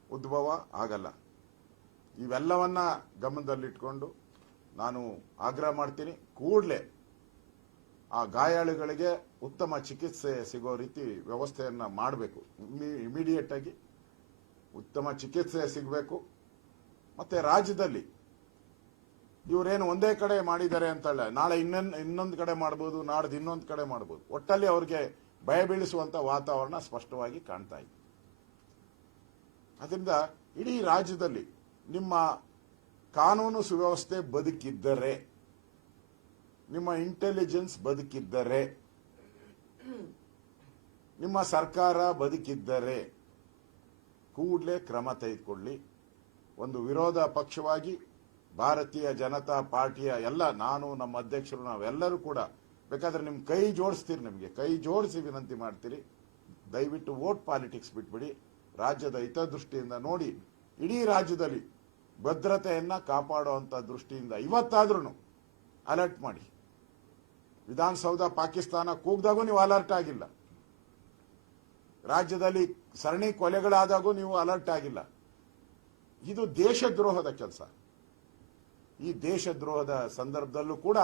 ಉದ್ಭವ ಆಗಲ್ಲ. ಇವೆಲ್ಲವನ್ನ ಗಮನದಲ್ಲಿಟ್ಕೊಂಡು ನಾನು ಆಗ್ರಹ ಮಾಡ್ತೀನಿ, ಕೂಡಲೇ ಆ ಗಾಯಾಳುಗಳಿಗೆ ಉತ್ತಮ ಚಿಕಿತ್ಸೆ ಸಿಗೋ ರೀತಿ ವ್ಯವಸ್ಥೆಯನ್ನ ಮಾಡಬೇಕು. ಇಮಿಡಿಯೇಟ್ ಆಗಿ ಉತ್ತಮ ಚಿಕಿತ್ಸೆ ಸಿಗಬೇಕು. ಮತ್ತೆ ರಾಜ್ಯದಲ್ಲಿ ಇವರೇನು ಒಂದೇ ಕಡೆ ಮಾಡಿದ್ದಾರೆ ಅಂತಲ್ಲ, ನಾಳೆ ಇನ್ನೊಂದು ಕಡೆ ಮಾಡಬಹುದು, ನಾಡ್ದು ಇನ್ನೊಂದು ಕಡೆ ಮಾಡಬಹುದು. ಒಟ್ಟಲ್ಲಿ ಅವ್ರಿಗೆ ಭಯ ಬೀಳಿಸುವಂತ ವಾತಾವರಣ ಸ್ಪಷ್ಟವಾಗಿ ಕಾಣ್ತಾ ಇದೆ. ಅದರಿಂದ ಇಡೀ ರಾಜ್ಯದಲ್ಲಿ ನಿಮ್ಮ ಕಾನೂನು ಸುವ್ಯವಸ್ಥೆ ಬದುಕಿದ್ದರೆ, ನಿಮ್ಮ ಇಂಟೆಲಿಜೆನ್ಸ್ ಬದುಕಿದ್ದರೆ, ನಿಮ್ಮ ಸರ್ಕಾರ ಬದುಕಿದ್ದರೆ ಕೂಡಲೇ ಕ್ರಮ ತೆಗೆದುಕೊಳ್ಳಿ. ಒಂದು ವಿರೋಧ ಪಕ್ಷವಾಗಿ ಭಾರತೀಯ ಜನತಾ ಪಾರ್ಟಿಯ ಎಲ್ಲ, ನಾನು ನಮ್ಮ ಅಧ್ಯಕ್ಷರು, ನಾವೆಲ್ಲರೂ ಕೂಡ ಬೇಕಾದ್ರೆ ನಿಮ್ ಕೈ ಜೋಡಿಸ್ತೀರಿ, ನಿಮಗೆ ಕೈ ಜೋಡಿಸಿ ವಿನಂತಿ ಮಾಡ್ತೀರಿ, ದಯವಿಟ್ಟು ವೋಟ್ ಪಾಲಿಟಿಕ್ಸ್ ಬಿಟ್ಬಿಡಿ. ರಾಜ್ಯದ ಹಿತದೃಷ್ಟಿಯಿಂದ ನೋಡಿ, ಇಡೀ ರಾಜ್ಯದಲ್ಲಿ ಭದ್ರತೆಯನ್ನ ಕಾಪಾಡುವಂತ ದೃಷ್ಟಿಯಿಂದ ಇವತ್ತಾದ್ರೂ ಅಲರ್ಟ್ ಮಾಡಿ. ವಿಧಾನಸೌಧ ಪಾಕಿಸ್ತಾನ ಕೂಗ್ದಾಗೂ ನೀವು ಅಲರ್ಟ್ ಆಗಿಲ್ಲ, ರಾಜ್ಯದಲ್ಲಿ ಸರಣಿ ಕೊಲೆಗಳಾದಾಗೂ ನೀವು ಅಲರ್ಟ್ ಆಗಿಲ್ಲ. ಇದು ದೇಶದ್ರೋಹದ ಕೆಲಸ. ಈ ದೇಶದ್ರೋಹದ ಸಂದರ್ಭದಲ್ಲೂ ಕೂಡ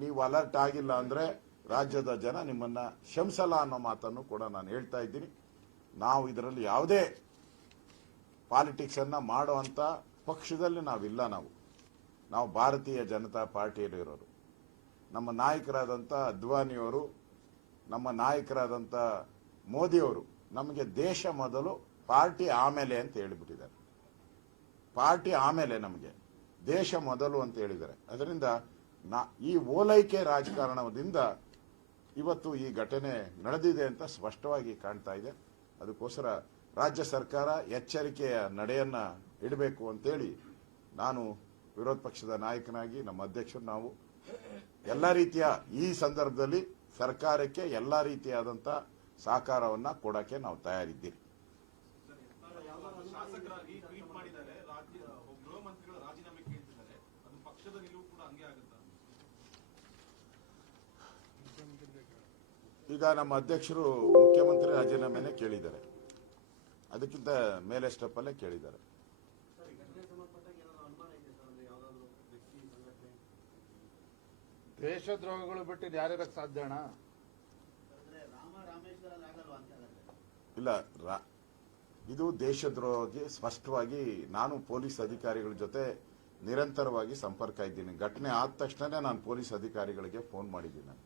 ನೀವು ಅಲರ್ಟ್ ಆಗಿಲ್ಲ ಅಂದ್ರೆ ರಾಜ್ಯದ ಜನ ನಿಮ್ಮನ್ನ ಕ್ಷಮಿಸಲ್ಲ ಅನ್ನೋ ಮಾತನ್ನು ಕೂಡ ನಾನು ಹೇಳ್ತಾ ಇದ್ದೀನಿ. ನಾವು ಇದರಲ್ಲಿ ಯಾವುದೇ ಪಾಲಿಟಿಕ್ಸ್ ಅನ್ನ ಮಾಡುವಂತ ಪಕ್ಷದಲ್ಲಿ ನಾವಿಲ್ಲ. ನಾವು ಭಾರತೀಯ ಜನತಾ ಪಾರ್ಟಿಯಲ್ಲಿರೋರು. ನಮ್ಮ ನಾಯಕರಾದಂಥ ಅದ್ವಾನಿಯವರು, ನಮ್ಮ ನಾಯಕರಾದಂಥ ಮೋದಿಯವರು ನಮಗೆ ದೇಶ ಮೊದಲು, ಪಾರ್ಟಿ ಆಮೇಲೆ ಅಂತ ಹೇಳಿಬಿಟ್ಟಿದ್ದಾರೆ. ಪಾರ್ಟಿ ಆಮೇಲೆ, ನಮಗೆ ದೇಶ ಮೊದಲು ಅಂತ ಹೇಳಿದ್ದಾರೆ. ಅದರಿಂದ ಈ ಓಲೈಕೆ ರಾಜಕಾರಣದಿಂದ ಇವತ್ತು ಈ ಘಟನೆ ನಡೆದಿದೆ ಅಂತ ಸ್ಪಷ್ಟವಾಗಿ ಕಾಣ್ತಾ ಇದೆ. ಅದಕ್ಕೋಸ್ಕರ ರಾಜ್ಯ ಸರ್ಕಾರ ಎಚ್ಚರಿಕೆಯ ನಡೆಯನ್ನ ಇಡಬೇಕು ಅಂತೇಳಿ ನಾನು ವಿರೋಧ ಪಕ್ಷದ ನಾಯಕನಾಗಿ, ನಮ್ಮ ಅಧ್ಯಕ್ಷರು, ನಾವು ಎಲ್ಲ ರೀತಿಯ ಈ ಸಂದರ್ಭದಲ್ಲಿ ಸರ್ಕಾರಕ್ಕೆ ಎಲ್ಲ ರೀತಿಯಾದಂತ ಸಹಕಾರವನ್ನ ಕೊಡಕ್ಕೆ ನಾವು ತಯಾರಿದ್ದೀವಿ. ಶಾಸಕರಾಗಿ ಟ್ವೀಟ್ ಮಾಡಿದ್ದಾರೆ, ಗೃಹ ಮಂತ್ರಿಗಳ ರಾಜೀನಾಮೆ ಕೇಳ್ತಿದ್ದಾರೆ, ಅದು ಪಕ್ಷದ ನಿಲುವು ಕೂಡ ಹಂಗೆ ಆಗುತ್ತಾ? ಈಗ ನಮ್ಮ ಅಧ್ಯಕ್ಷರು ಮುಖ್ಯಮಂತ್ರಿ ರಾಜೀನಾಮೆನೇ ಕೇಳಿದ್ದಾರೆ, ಅದಕ್ಕಿಂತ ಮೇಲೆ ಸ್ಟೆಪ್ ಅಲ್ಲೇ ಕೇಳಿದ್ದಾರೆ. ದೇಶದ್ರೋಹಗಳು ಬಿಟ್ಟು ಯಾರ್ಯಾರಕ್ಕೆ ಸಾಧ್ಯ ಅಣ್ಣ? ಇಲ್ಲ, ಇದು ದೇಶದ್ರೋಹಕ್ಕೆ ಸ್ಪಷ್ಟವಾಗಿ ನಾನು ಪೊಲೀಸ್ ಅಧಿಕಾರಿಗಳ ಜೊತೆ ನಿರಂತರವಾಗಿ ಸಂಪರ್ಕ ಇದ್ದೀನಿ. ಘಟನೆ ಆದ ತಕ್ಷಣ ನಾನು ಪೊಲೀಸ್ ಅಧಿಕಾರಿಗಳಿಗೆ ಫೋನ್ ಮಾಡಿದ್ದೀನಿ, ನಾನು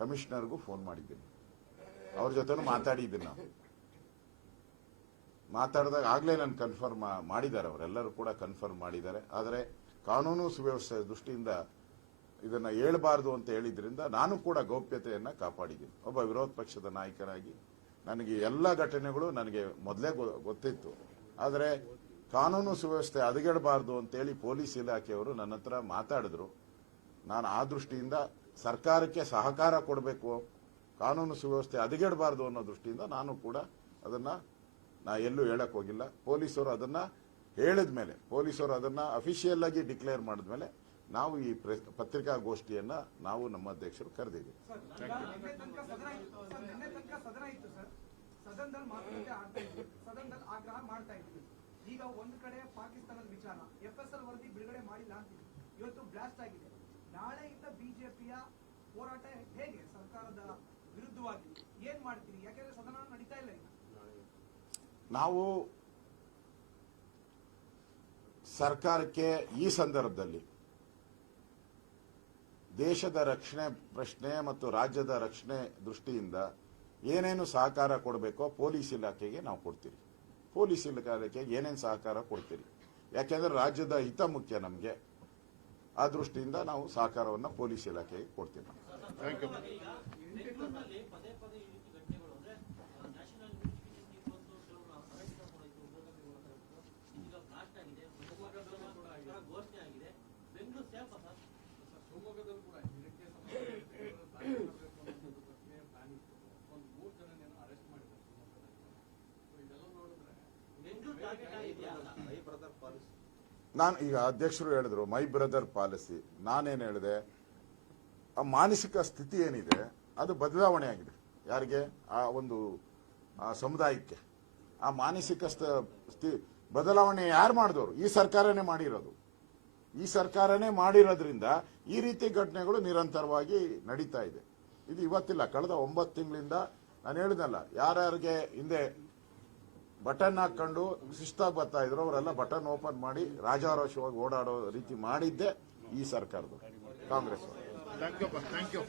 ಕಮಿಷನರ್ಗೂ ಫೋನ್ ಮಾಡಿದ್ದೀನಿ, ಅವ್ರ ಜೊತೆನೂ ಮಾತಾಡಿದ್ದೀನಿ. ನಾವು ಮಾತಾಡಿದಾಗ ಆಗ್ಲೇ ನಾನು ಕನ್ಫರ್ಮ್ ಮಾಡಿದ್ದಾರೆ, ಅವರೆಲ್ಲರೂ ಕೂಡ ಕನ್ಫರ್ಮ್ ಮಾಡಿದ್ದಾರೆ. ಆದರೆ ಕಾನೂನು ಸುವ್ಯವಸ್ಥೆ ದೃಷ್ಟಿಯಿಂದ ಇದನ್ನ ಹೇಳಬಾರದು ಅಂತ ಹೇಳಿದ್ರಿಂದ ನಾನು ಕೂಡ ಗೌಪ್ಯತೆಯನ್ನ ಕಾಪಾಡಿದ್ದೀನಿ. ಒಬ್ಬ ವಿರೋಧ ಪಕ್ಷದ ನಾಯಕನಾಗಿ ನನಗೆ ಎಲ್ಲ ಘಟನೆಗಳು ನನಗೆ ಮೊದಲೇ ಗೊತ್ತಿತ್ತು. ಆದರೆ ಕಾನೂನು ಸುವ್ಯವಸ್ಥೆ ಹದಗೆಡಬಾರದು ಅಂತೇಳಿ ಪೊಲೀಸ್ ಇಲಾಖೆಯವರು ನನ್ನ ಹತ್ರ ಮಾತಾಡಿದ್ರು. ನಾನು ಆ ದೃಷ್ಟಿಯಿಂದ ಸರ್ಕಾರಕ್ಕೆ ಸಹಕಾರ ಕೊಡಬೇಕು, ಕಾನೂನು ಸುವ್ಯವಸ್ಥೆ ಹದಗೆಡಬಾರದು ಅನ್ನೋ ದೃಷ್ಟಿಯಿಂದ ನಾನು ಕೂಡ ಅದನ್ನ ಎಲ್ಲೂ ಹೇಳಕ್ ಹೋಗಿಲ್ಲ. ಪೊಲೀಸರು ಅದನ್ನ ಹೇಳಿದ ಮೇಲೆ, ಪೊಲೀಸರು ಅದನ್ನ ಅಫಿಷಿಯಲ್ ಆಗಿ ಡಿಕ್ಲೇರ್ ಮಾಡಿದ್ಮೇಲೆ ನಾವು ಈ ಪತ್ರಿಕಾಗೋಷ್ಠಿಯನ್ನ ನಾವು ನಮ್ಮ ಅಧ್ಯಕ್ಷರು ಕರೆದಿದ್ದೀವಿ. ಸದನದಲ್ಲಿ ಮಾತುಕತೆ ಆಗ್ತಾ ಇದ್ವಿ, ಸದನದಲ್ಲಿ ಆಗ್ರಹ ಮಾಡ್ತಾ ಇದ್ವಿ. ಈಗ ಒಂದು ಕಡೆ ಪಾಕಿಸ್ತಾನದ ವಿಚಾರ, FSL ವರದಿ ಬಿಡುಗಡೆ ಮಾಡಿಲ್ಲ ಅಂತಿದೆ, ಇವತ್ತು ಬ್ಲಾಸ್ಟ್ ಆಗಿದೆ. ನಾಳೆಯಿಂದ ಬಿಜೆಪಿಯ ಹೋರಾಟ ಹೇಗೆ ಸರ್ಕಾರದ ವಿರುದ್ಧವಾಗಿ ಏನ್ ಮಾಡ್ತೀರಿ? ಯಾಕೆಂದ್ರೆ ಸದನ ನಡೀತಾ ಇಲ್ಲ. ಈಗ ನಾವು ಸರ್ಕಾರಕ್ಕೆ ಈ ಸಂದರ್ಭದಲ್ಲಿ ದೇಶದ ರಕ್ಷಣೆ ಪ್ರಶ್ನೆ ಮತ್ತು ರಾಜ್ಯದ ರಕ್ಷಣೆ ದೃಷ್ಟಿಯಿಂದ ಏನೇನು ಸಹಕಾರ ಕೊಡಬೇಕೋ ಪೊಲೀಸ್ ಇಲಾಖೆಗೆ ನಾವು ಕೊಡ್ತೀವಿ. ಪೊಲೀಸ್ ಇಲಾಖೆಗೆ ಏನೇನು ಸಹಕಾರ ಕೊಡ್ತೀರಿ, ಯಾಕೆಂದ್ರೆ ರಾಜ್ಯದ ಹಿತ ಮುಖ್ಯ ನಮಗೆ. ಆ ದೃಷ್ಟಿಯಿಂದ ನಾವು ಸಹಕಾರವನ್ನು ಪೊಲೀಸ್ ಇಲಾಖೆಗೆ ಕೊಡ್ತೀವಿ. Thank you. ನಾನು ಈಗ ಅಧ್ಯಕ್ಷರು ಹೇಳಿದ್ರು ಮೈ ಬ್ರದರ್ ಪಾಲಿಸಿ. ನಾನೇನು ಹೇಳಿದೆ, ಆ ಮಾನಸಿಕ ಸ್ಥಿತಿ ಏನಿದೆ ಅದು ಬದಲಾವಣೆ ಆಗಿದೆ. ಯಾರಿಗೆ? ಆ ಒಂದು ಸಮುದಾಯಕ್ಕೆ. ಆ ಮಾನಸಿಕ ಬದಲಾವಣೆ ಯಾರು ಮಾಡಿದವರು? ಈ ಸರ್ಕಾರನೇ ಮಾಡಿರೋದು. ಈ ಸರ್ಕಾರನೇ ಮಾಡಿರೋದ್ರಿಂದ ಈ ರೀತಿ ಘಟನೆಗಳು ನಿರಂತರವಾಗಿ ನಡೀತಾ ಇದೆ. ಇದು ಇವತ್ತಿಲ್ಲ, ಕಳೆದ 9 ತಿಂಗಳಿಂದ ನಾನು ಹೇಳಿದ್ನಲ್ಲ, ಯಾರ್ಯಾರಿಗೆ ಹಿಂದೆ ಬಟನ್ ಹಾಕೊಂಡು ಶಿಸ್ತಾಗಿ ಬರ್ತಾ ಇದ್ರು ಅವರೆಲ್ಲ ಬಟನ್ ಓಪನ್ ಮಾಡಿ ರಾಜಾರೋಷವಾಗಿ ಓಡಾಡೋ ರೀತಿ ಮಾಡಿದ್ದೆ ಈ ಸರ್ಕಾರದ್ದು ಕಾಂಗ್ರೆಸ್ ಥ್ಯಾಂಕ್ ಯು.